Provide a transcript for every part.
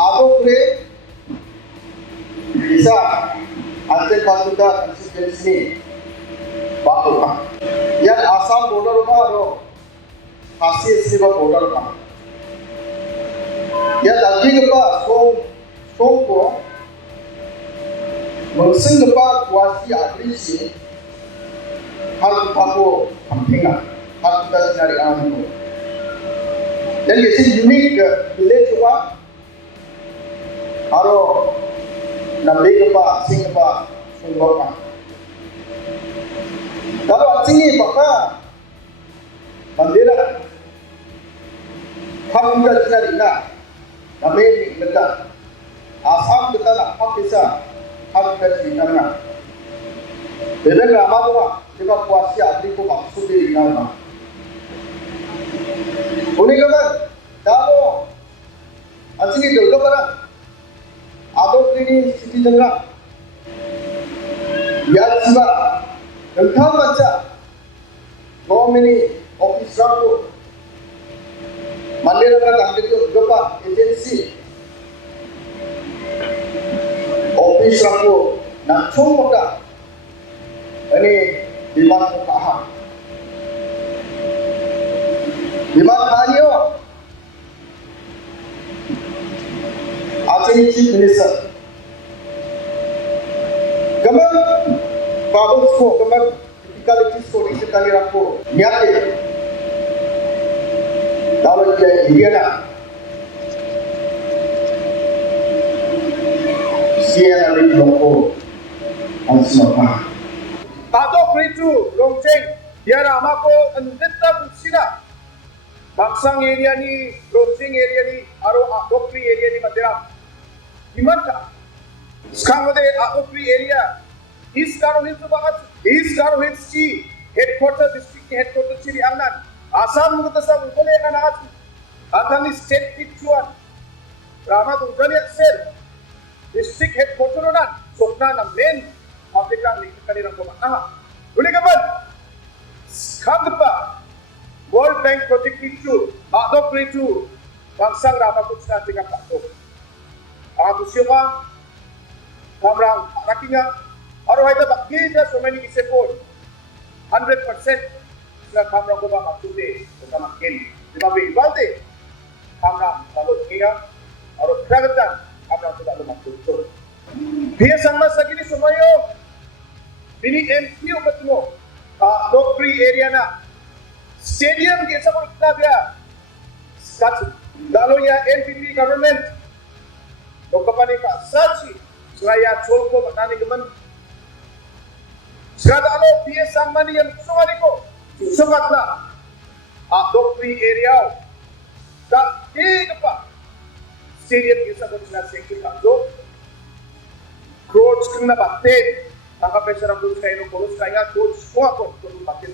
Adokgre Visa ante Kharkutta constituency Bakuka. Yan Assam border ka ro HCM border ka. Yan Adokgre pa song ko Mangseng pa kuasi Adokgre C Kharkutta ko kampinga Kharkutta C&RD ko. Dan this is unique village wa aro nambe pa sing pa sunggo pa. Kalau sini baka bandera Kharkutta C&RD na nambe negara Assam kita nak pakisa Kharkutta C&RD na. Beda nama tu lah kita kuasi Adokgre ko maksud di nama. Boleh kan? Kalau asing itu juga pada Adokgre ni citizen lah. Biar siapa tentang macam government office raku, mandiri orang itu juga agensi office raku nak cuma muda ini diman muka Diman Khanio, Aceh Chief Minister. Kamu bagus ko, kamu difficulties ko ni kita ni rapo. Niate, dalam dia na C&RD Block Inauguration. Adokgre tu Longcheng, dia nama ko andetta busina. Bangsang area ni, Longcheng area ni, aro Adokgre area ni madera. Gimana? Sekarang ada Adokgre area, East Garo Hills banget, East Garo Hills ci headquarter district headquarter ci di Angan. Assam kita sama boleh kan agat. Angan ni state pictuan. Rama tu jadi sel district headquarter orang. Sokna na main public ang lingkungan ng pamana. Boleh kapan? Sekarang apa? World Bank project itu, Adokgre itu, bangsang Rama Kuchna tiga patok. Aku siapa? Kamrang rakinya, orang itu bakal so many isepon, 100% sila kamrang ko ba maksude, so kamakin. Di ba ibalde? Kamrang talot kaya, orang keragatan kamrang ko talot maksude. K Sangma sagini sumayo, bini MP umat mo, Adokgre area na. Stadium ke sa kita dia satu dalam ya NPP government dokapani ka sachi seraya cholko batani gemen serada alo K Sangma ni yang sungani ko sumatna Adokgre area da kepa stadium ke sa kita sengki ka do crores kena baten tangkap pesara pun kaino polos kaya coach semua pun baten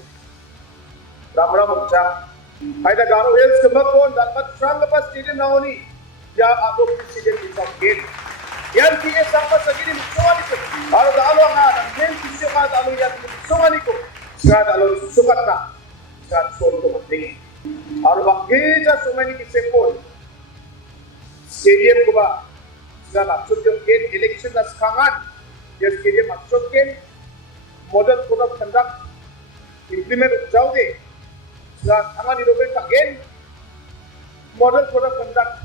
Ram-ram macam, ada Garo Hills kembali dapat serang lepas stadium naoni, ya Adokgre stadium di Kharkutta. Yang K Sangma segini semua itu, kalau dalam ada, yang siapa dalam yang semua itu, sekarang dalam sukat na, sekarang soal itu penting. Kalau bagai semua ini kisepon, stadium kuba, sekarang maksudnya election dah sekarang, ya stadium maksudnya model code of conduct implement jauh deh. Tangan inauguration again, model code of conduct.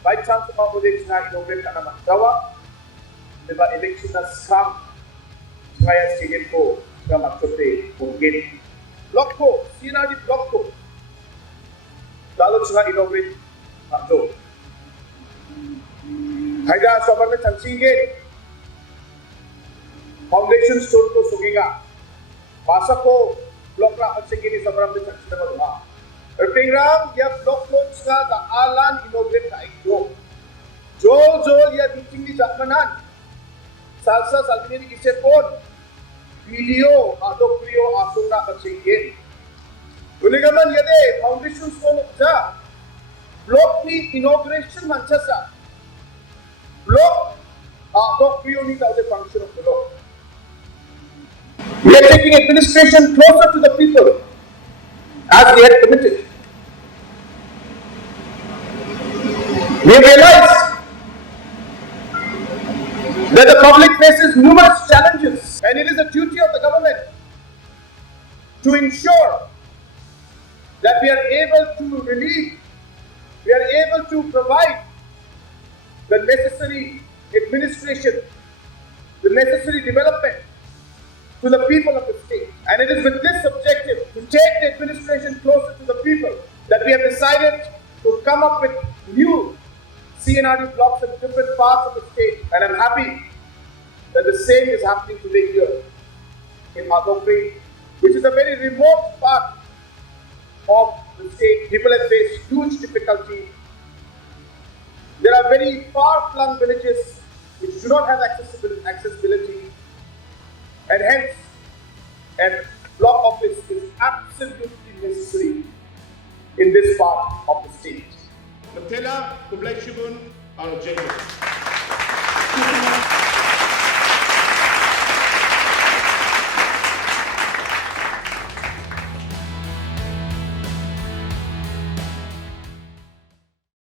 By chance, apa boleh kita inauguration nama Jawa, lepas election dah sekarang, saya stadium ko, saya maksudnya mungkin block ko, C&RD block ko, lalu saya inauguration Pak Haida sobat में चंचीगे foundation stone को सुगेगा भाषा को block lah macam gini sebelum kita cerita doa. Erpingrang dia block launch ka da alan inaugurate ka ikjo. Jol ya meeting di Jakmanan. Salsa salini ni kisepon video Adokgre asura macam gini. Boleh kaman ya deh foundation stone ja block ni inauguration manchasa. Block Adokgre ni ka the function of the block. We are taking administration closer to the people as we had committed. We realize where the public faces numerous challenges, and it is the duty of the government to ensure that we are able to relieve, we are able to provide the necessary administration, the necessary development to the people of the state. And it is with this objective to take the administration closer to the people that we have decided to come up with new C&RD blocks in different parts of the state. And I'm happy that the same is happening today here in Adokgre, which is a very remote part of the state. People have faced huge difficulty. There are very far-flung villages which do not have accessibility, and hence a block office is absolutely necessary in this part of the state. Matela, Kublai Shibun, Arojego.